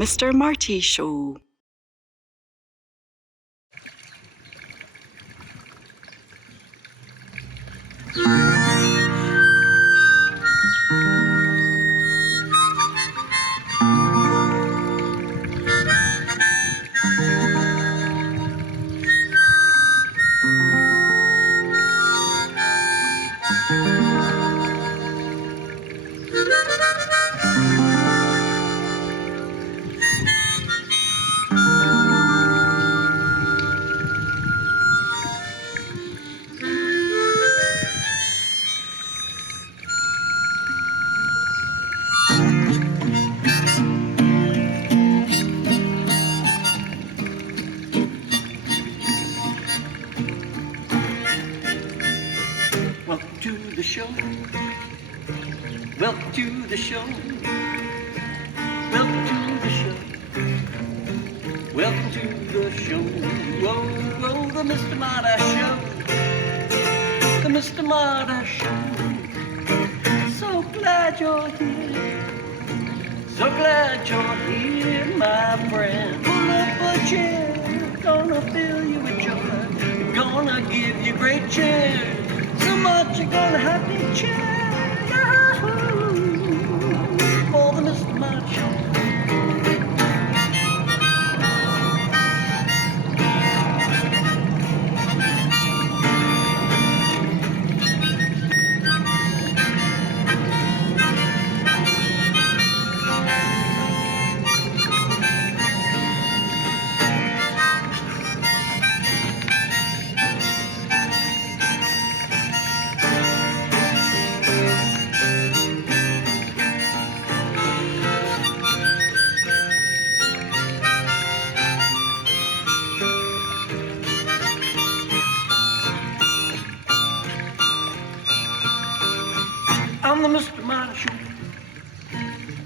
Mr. Marty Show. Welcome to the show. Welcome to the show. Welcome to the show. Welcome to the show. Whoa, whoa, the Mr. Marty Show. The Mr. Marty Show. So glad you're here. So glad you're here, my friend. Pull up a chair. Gonna fill you with joy. Gonna give you great cheer. So much you're gonna have to cheer. For the Mr. Marty Show. I'm the Mr. Marty Show.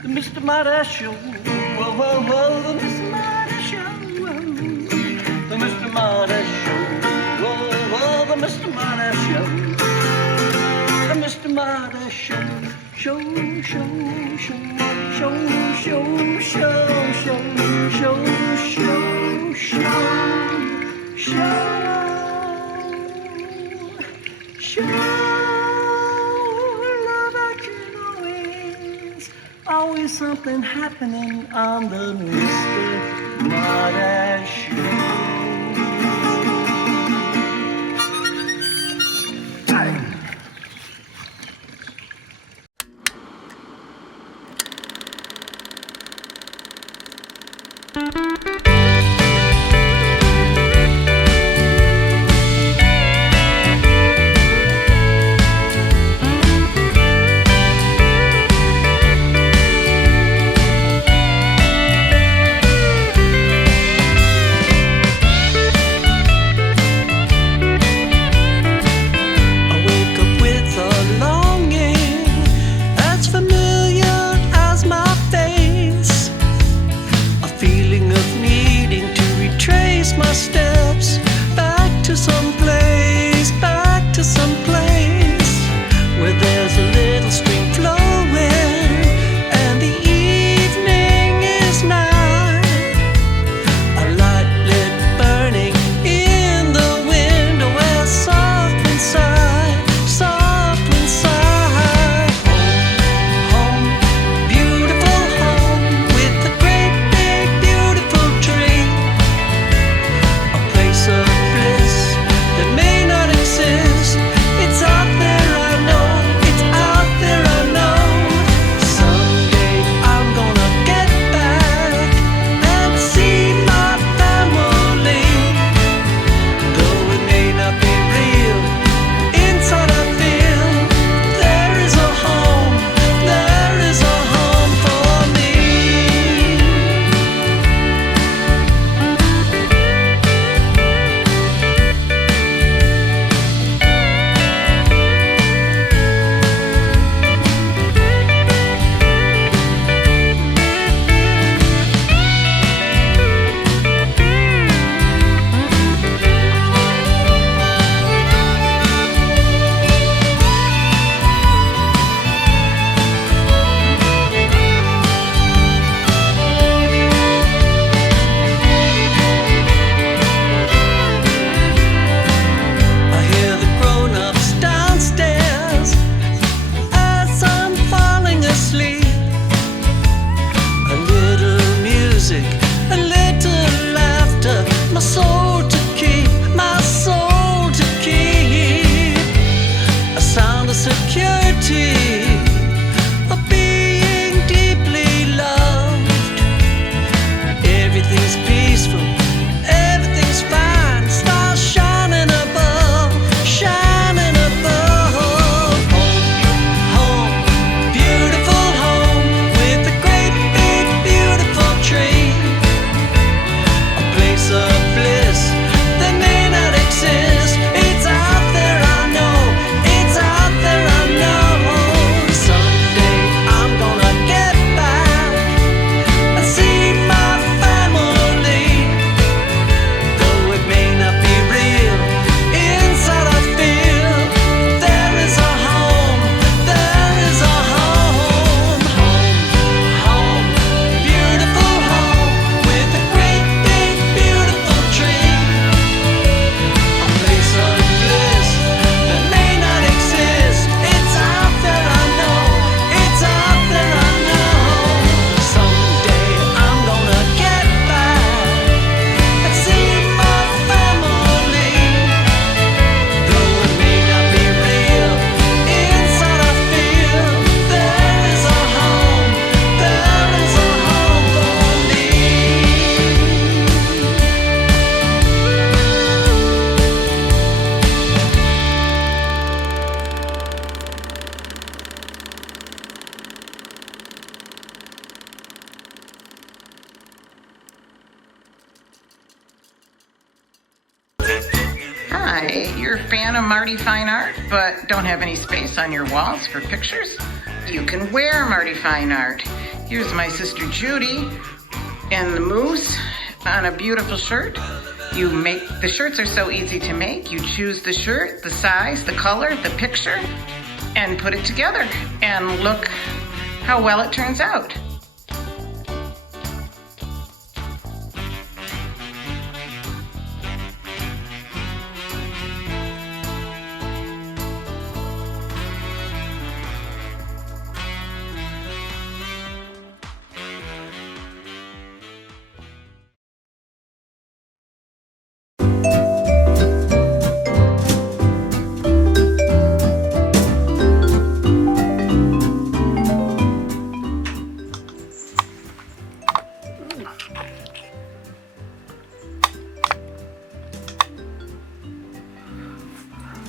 The Mr. Marty Show. Whoa, whoa, whoa, the Mr. Marty Show. The Mr. Marty Show. Whoa, whoa, the Mr. Marty Show. The Mr. Marty Show. Show, show, show, show, show, show, show, show, show, show, show, show. Always something happening on the Mr. Marty Show. I wake security of being deeply loved. Everything's peaceful, everything's fine. Stars shining above, shining above. Home, beautiful home with a great big beautiful tree. A place of bliss that may not exist. It's out there, I know. It's out there, I know. Someday I'm gonna get back and see my family. Though it may not be real, inside I feel there is a home, there is a home. Home, beautiful home with a great big beautiful tree. A place of bliss that may not exist. It's out there, I know. It's out there, I know. Someday I'm gonna get back and see my family. Though it may not be real, inside I feel there is a home, there is a home for me. Hi, you're a fan of Marty Fine Art, but don't have any space on your walls for pictures? You can wear Marty Fine Art. Here's my sister Judy and the moose on a beautiful shirt. The shirts are so easy to make. You choose the shirt, the size, the color, the picture, and put it together. And look how well it turns out.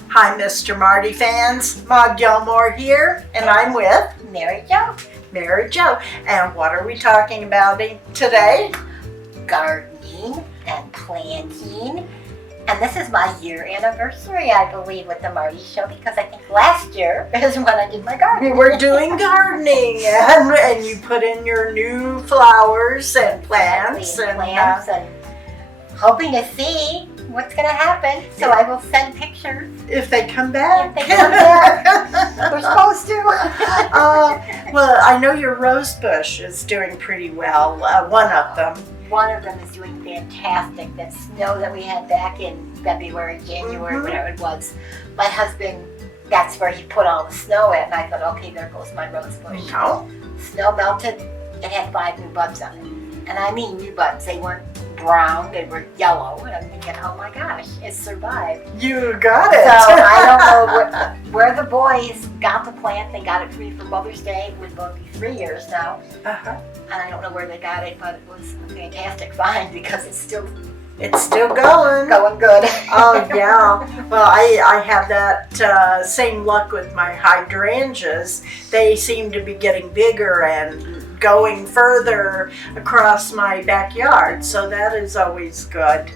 Hi, Mr. Marty fans. Maud Gilmore here, and I'm with Mary Jo. Mary Jo. And what are we talking about today? Gardening and planting. And this is my year anniversary, I believe, with the Marty Show, because I think last year is when I did my garden. We're doing gardening, and you put in your new flowers and plants. And hoping to see what's going to happen. So I will send pictures. If they come back. If they come back. We're supposed to. Well, I know your rose bush is doing pretty well, one of them. One of them is doing fantastic. That snow that we had back in February, January, whatever it was, my husband, that's where he put all the snow in. And I thought, okay, there goes my rose bush. No. Snow melted. It had 5 new buds on it. And I mean new buds. They weren't brown, they were yellow. And I'm thinking, oh my gosh, it survived. You got it. So I don't know where the boys got the plant. They got it for me for Mother's Day. It would be 3 years now. Uh-huh. And I don't know where they got it, but it was a fantastic find because it's still going. Going good. Oh, yeah. Well, I have that same luck with my hydrangeas. They seem to be getting bigger and going further across my backyard, so that is always good.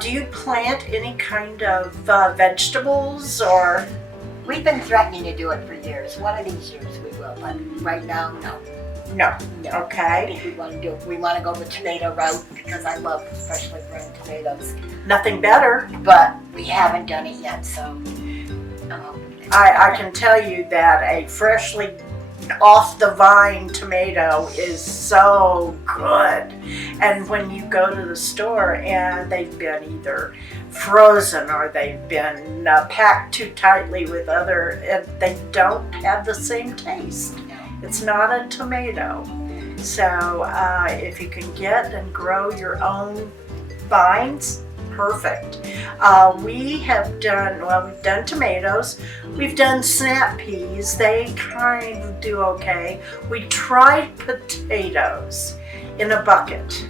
Do you plant any kind of vegetables or? We've been threatening to do it for years. One of these years we will, but right now, no. No. I Okay. think we want to go the tomato route because I love freshly grown tomatoes. Nothing better. But we haven't done it yet, so I can tell you that a freshly off the vine tomato is so good. And when you go to the store and they've been either frozen or they've been packed too tightly with they don't have the same taste. It's not a tomato. So if you can get and grow your own vines, perfect. We've done tomatoes. We've done snap peas. They kind of do okay. We tried potatoes in a bucket.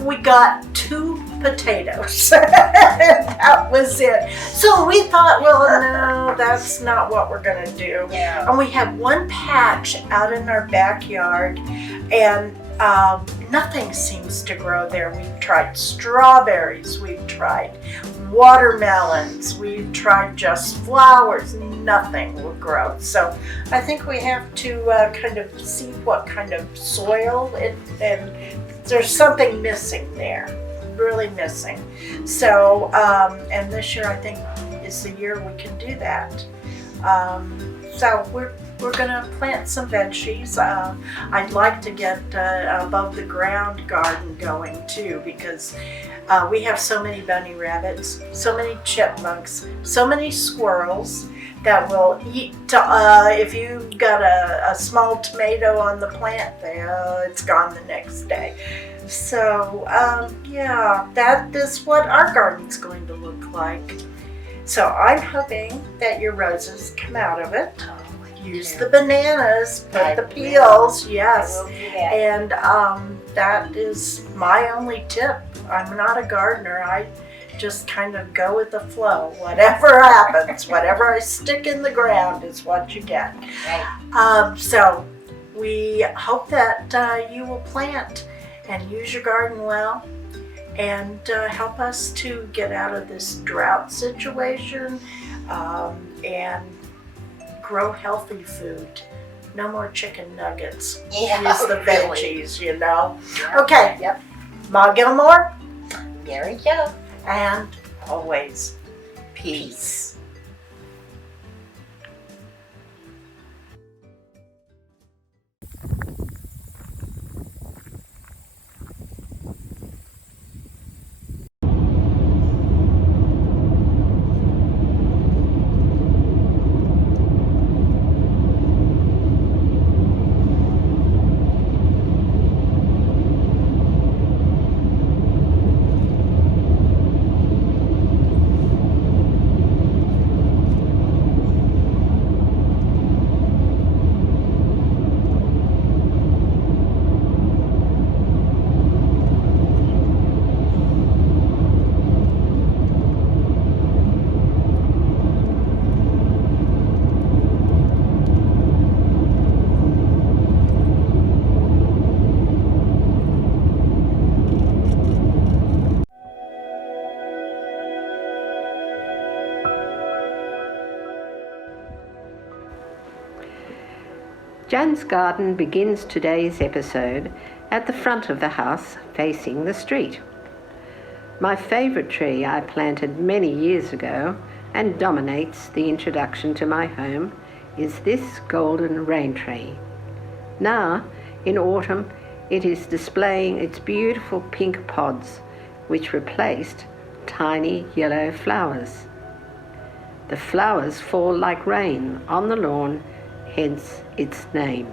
We got 2 potatoes. That was it. So we thought, well, no, that's not what we're going to do. Yeah. And we have one patch out in our backyard, and nothing seems to grow there. We've tried strawberries, we've tried watermelons, we've tried just flowers. Nothing will grow. So I think we have to kind of see what kind of soil, and there's something missing there, really missing. So, and this year I think is the year we can do that. So we're gonna plant some veggies. I'd like to get above the ground garden going too, because we have so many bunny rabbits, so many chipmunks, so many squirrels that will eat. If you got a small tomato on the plant, it's gone the next day. So yeah, that is what our garden's going to look like. So I'm hoping that your roses come out of it. Use the bananas, put the peels, yes. I will do that. And that is my only tip. I'm not a gardener. I just kind of go with the flow. Whatever happens, whatever I stick in the ground is what you get. Right. So we hope that you will plant and use your garden well, and help us to get out of this drought situation, and grow healthy food. No more chicken nuggets. Yeah, Use the really. veggies, you know. Yep. Okay. Yep. Ma Gilmore, Mary Jo. and always peace. Jan's garden begins today's episode at the front of the house facing the street. My favourite tree I planted many years ago and dominates the introduction to my home is this golden rain tree. Now, in autumn, it is displaying its beautiful pink pods, which replaced tiny yellow flowers. The flowers fall like rain on the lawn, hence its name.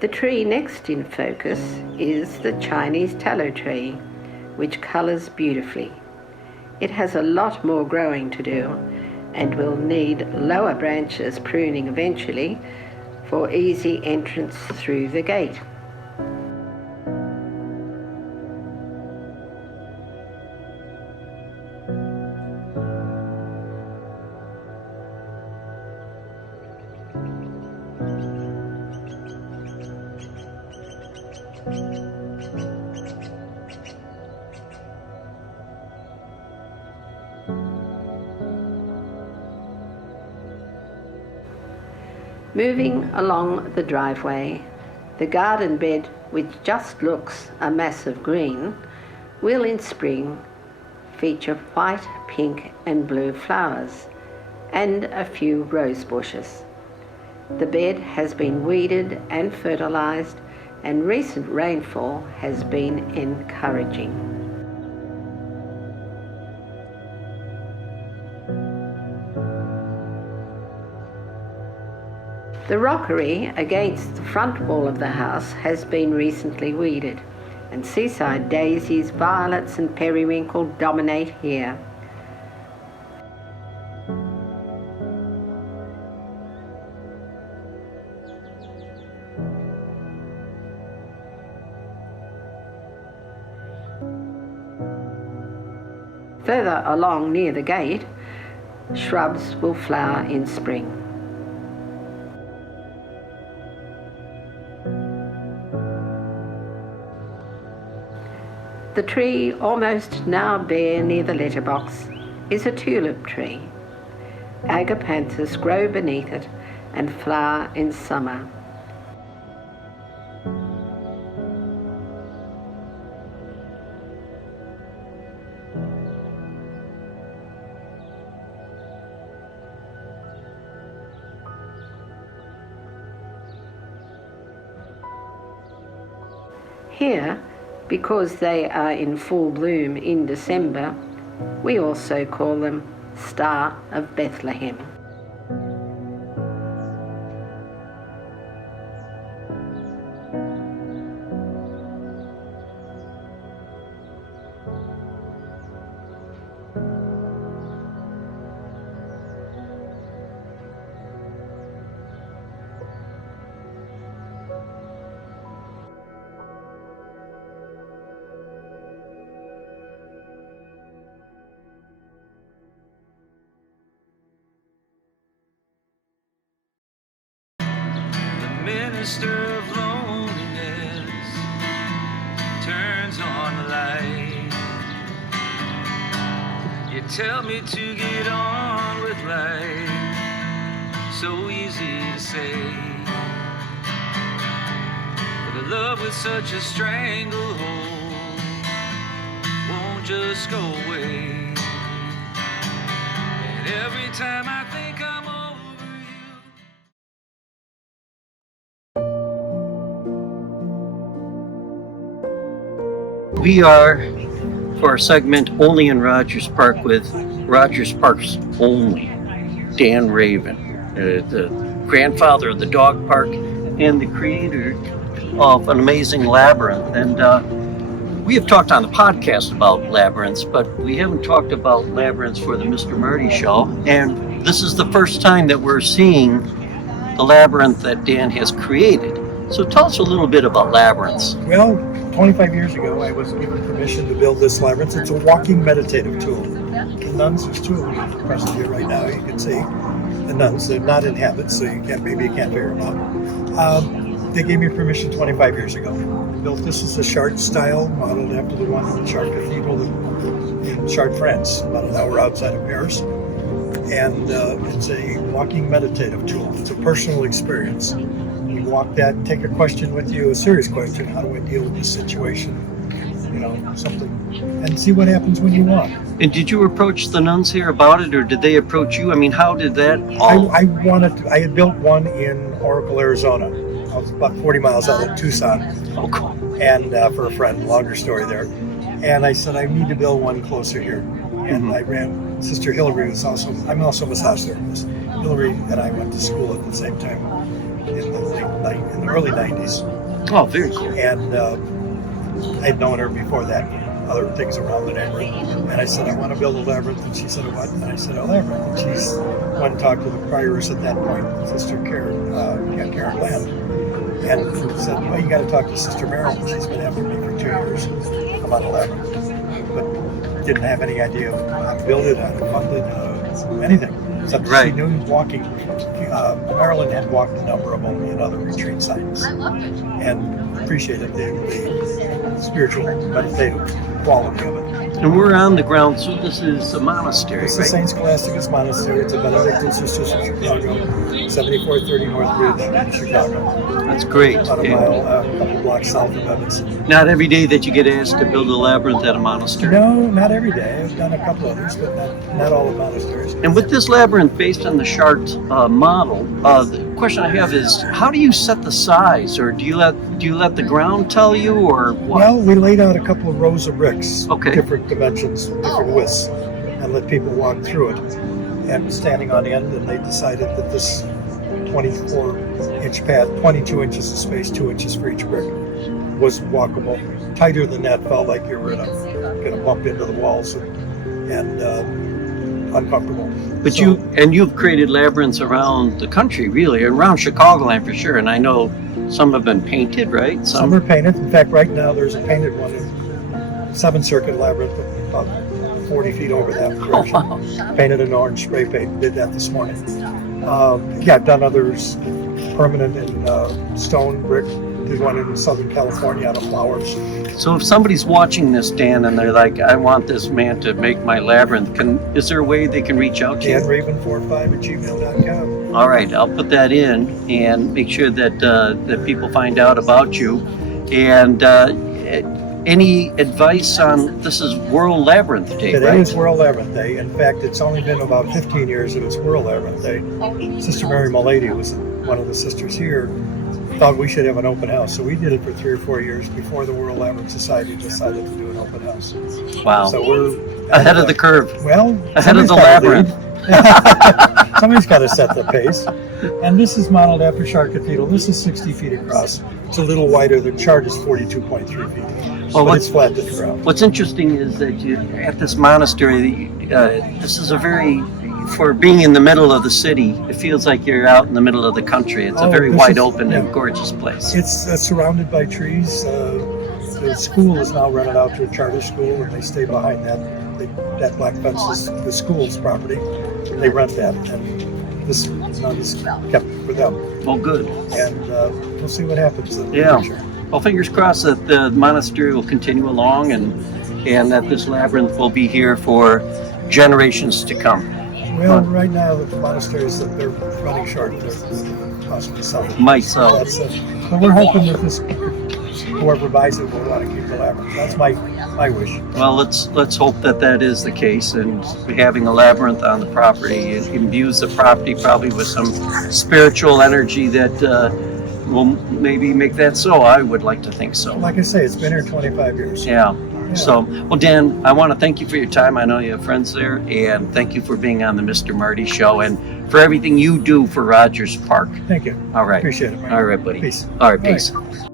The tree next in focus is the Chinese tallow tree, which colours beautifully. It has a lot more growing to do and will need lower branches pruning eventually for easy entrance through the gate. Moving along the driveway, the garden bed, which just looks a mass of green, will in spring feature white, pink and blue flowers and a few rose bushes. The bed has been weeded and fertilised, and recent rainfall has been encouraging. The rockery against the front wall of the house has been recently weeded, and seaside daisies, violets and periwinkle dominate here. Further along near the gate, shrubs will flower in spring. The tree almost now bare near the letterbox is a tulip tree. Agapanthus grow beneath it and flower in summer. Here, because they are in full bloom in December, we also call them Star of Bethlehem. Minister of loneliness turns on the light. You tell me to get on with life, so easy to say, but a love with such a stranglehold won't just go away. And every time I think I'm over you. We are, for our segment, Only in Rogers Park with Rogers Park's only Dan Raven, the grandfather of the dog park and the creator of an amazing labyrinth. And we have talked on the podcast about labyrinths, but we haven't talked about labyrinths for the Mr. Marty Show. And this is the first time that we're seeing the labyrinth that Dan has created. So tell us a little bit about labyrinths. Well, 25 years ago, I was given permission to build this labyrinth. It's a walking meditative tool. The nuns, there's two of them present here right now. You can see the nuns. They're not in habit, so you can't figure them out. They gave me permission 25 years ago. Built this as a Chartres style, modeled after the one in Chartres Cathedral in Chartres, France, about an hour outside of Paris. And it's a walking meditative tool. It's a personal experience. You walk that, take a question with you, a serious question. How do I deal with this situation? You know, something, and see what happens when you walk. And did you approach the nuns here about it, or did they approach you? I mean, how did that all... I had built one in Oracle, Arizona. I was about 40 miles out of Tucson. Oh, cool. And for a friend, longer story there. And I said, I need to build one closer here. And I ran, Sister Hillary was also, I'm also a massage therapist. Hillary and I went to school at the same time in the early 90s. Oh, very cool. And I'd known her before that, other things around the neighborhood. And I said, I want to build a labyrinth. And she said, what? And I said, a labyrinth. And she went and talked to the prioress at that point, Sister Karen Land. And said, well, you got to talk to Sister Marilyn. She's been after me for 2 years about a labyrinth. But didn't have any idea of how to build it, how to fund it, anything. Except she knew walking. Marilyn had walked a number of them in other retreat sites. And appreciated the spiritual, meditative quality of it. And we're on the ground, so this is a monastery, This right? is St. Scholastica's Monastery. It's a Benedictine Sisters of Chicago, 7430 North Ridge in Chicago. That's great. About a mile, a couple blocks south of Evanston. Not every day that you get asked to build a labyrinth at a monastery. No, not every day. I've done a couple others, but not all the monasteries. And with this labyrinth based on the Chartres model, the question I have is, how do you set the size, or do you let the ground tell you, or what? Well, we laid out a couple of rows of bricks, Okay. different dimensions, different widths, and let people walk through it. And standing on end, and they decided that this 24-inch path, 22 inches of space, 2 inches for each brick, was walkable. Tighter than that, felt like you were going to bump into the walls and uncomfortable. But you've created labyrinths around the country, really, around Chicagoland for sure. And I know some have been painted, right? Some are painted. In fact, right now there's a painted one in 7th Circuit Labyrinth, about 40 feet over that direction. Oh, wow. Painted in orange spray paint. Did that this morning. Yeah, I've done others permanent in stone brick. Did one in Southern California out of flowers. So if somebody's watching this, Dan, and they're like, I want this man to make my labyrinth, is there a way they can reach out to you? danraven45@gmail.com. All right, I'll put that in and make sure that that people find out about you. And any advice on, this is World Labyrinth Day, Today right? is World Labyrinth Day. In fact, it's only been about 15 years that it's World Labyrinth Day. Sister Mary Milady, who was one of the sisters here, thought we should have an open house. So we did it for 3 or 4 years before the World Labyrinth Society decided to do an open house. Wow. So we're Ahead of the curve. Well, Ahead of somebody's the gotta labyrinth. lead. Somebody's got to set the pace. And this is modeled after Chartres Cathedral. This is 60 feet across. It's a little wider. The chart is 42.3 feet. Well, But it's flat to the ground. What's interesting is that you, at this monastery, this is a very, for being in the middle of the city, it feels like you're out in the middle of the country. It's a very this wide is- open and yeah. gorgeous place. It's surrounded by trees. The school is now rented out to a charter school, and they stay behind that. That black fence is the school's property. They rent that, and this is kept for them. Well, good. And we'll see what happens in the Yeah. future. Well, fingers crossed that the monastery will continue along and that this labyrinth will be here for generations to come. Well, right now the monasteries that they're running short, they're possibly selling. Myself. That's it. But we're hoping that this, whoever buys it will want to keep the labyrinth. That's my wish. Well, let's hope that that is the case, and having a labyrinth on the property, it imbues the property probably with some spiritual energy that will maybe make that so. I would like to think so. Like I say, it's been here 25 years. Yeah. Yeah. So, well, Dan, I want to thank you for your time. I know you have friends there, and thank you for being on the Mr. Marty Show and for everything you do for Rogers Park. Thank you. All right. Appreciate it, Mike. All right, buddy. Peace. All right, All right. peace.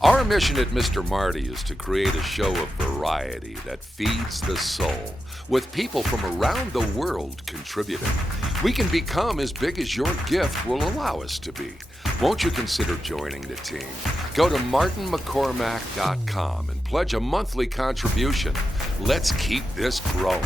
Our mission at Mr. Marty is to create a show of variety that feeds the soul, with people from around the world contributing. We can become as big as your gift will allow us to be. Won't you consider joining the team? Go to martinmccormack.com and pledge a monthly contribution. Let's keep this growing.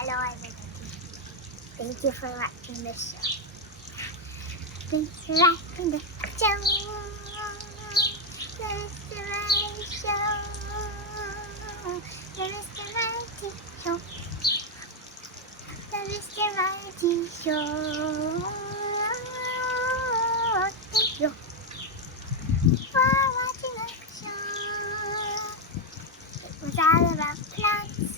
Hello, everybody. Thank you for watching the show. Thanks for watching the show. The Mr. Marty Show. The Mr. Marty Show. The Mr. Marty Show. Thank you for watching the show. It was all about plants.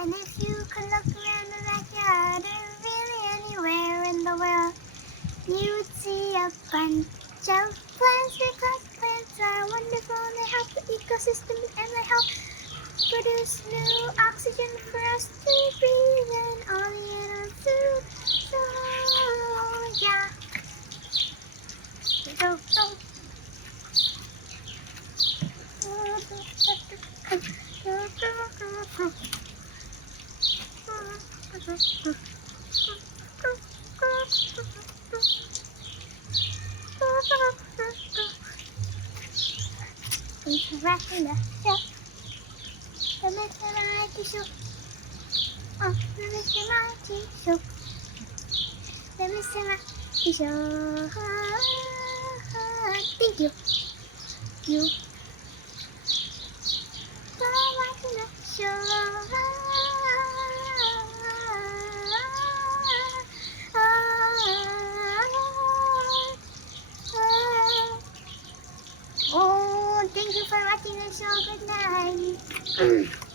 And if you could look around the backyard or really anywhere in the world, you would see a bunch of plants because plants are wonderful and they help the ecosystem and they help produce new oxygen for us to breathe and all the animals too. So yeah, Thanks for watching the show. The Mr. Marty Show. Oh, the Mr. Marty Show. The Mr. Marty Show. Thank you. You. For watching the show. Oh, thank you for watching the show. Good night.